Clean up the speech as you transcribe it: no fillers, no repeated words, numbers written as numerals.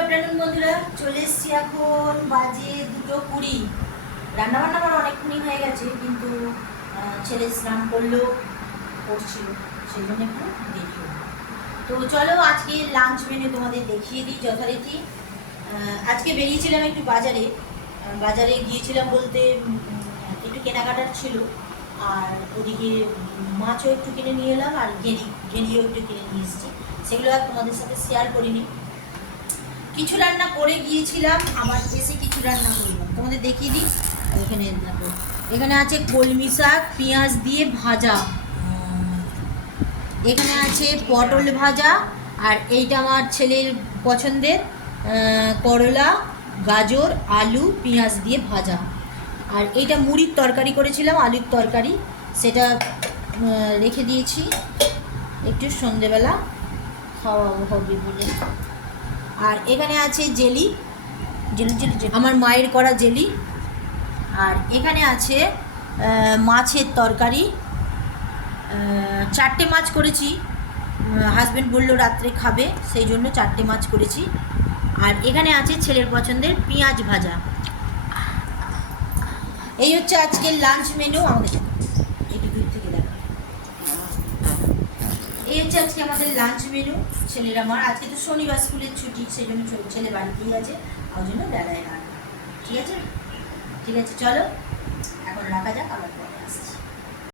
Afternoon বন্ধুরা, চলে এসেছি। এখন বাজে 2:20। রান্নাবান্না আমার অনেকক্ষণই হয়ে গেছে, কিন্তু ছেলে স্নান করছিল, সেই জন্য একটু দেরি হলো। তো চলো আজকে লাঞ্চ মেনু তোমাদের দেখিয়ে দিই যথারীতি। আজকে বেরিয়েছিলাম একটু বাজারে গিয়েছিলাম বলতে একটু কেনাকাটার ছিল, আর ওদিকে মাছও একটু কিনে নিয়ে এলাম, আর গেঁড়িও একটু কিনে নিয়ে এসেছি। সেগুলো আর তোমাদের সাথে শেয়ার করিনি। কিছু রান্না করে গিয়েছিলাম, আবার এসে কিছু রান্না করলাম, তোমাদের দেখিয়ে দিই। এখানে দেখো, এখানে আছে কলমি শাক পেঁয়াজ দিয়ে ভাজা, এখানে আছে পটল ভাজা, আর এইটা আমার ছেলের পছন্দের করলা গাজর আলু পেঁয়াজ দিয়ে ভাজা। আর এইটা মুড়ির তরকারি করেছিলাম, আলুর তরকারি, সেটা রেখে দিয়েছি একটু সন্ধেবেলা খাওয়া হবে বলে। আর এখানে আছে জেলি, আমার মায়ের করা জেলি। আর এখানে আছে মাছের তরকারি, 4টে মাছ করেছি। হাজব্যান্ড বললো রাত্রে খাবে, সেই জন্য 4টে মাছ করেছি। আর এখানে আছে ছেলের পছন্দের পেঁয়াজ ভাজা। এই হচ্ছে আজকের লাঞ্চ মেনু আমাদের। একটু দূর থেকে দেখা, এই হচ্ছে আজকে আমাদের লাঞ্চ মেনু। ছেলের আমার আজকে তো শনিবার, স্কুলের ছুটি, সেই জন্য ছেলে বাড়িতেই আছে, ওই জন্য বেলায় রান্না। ঠিক আছে, চলো এখন রাখা যাক, আবার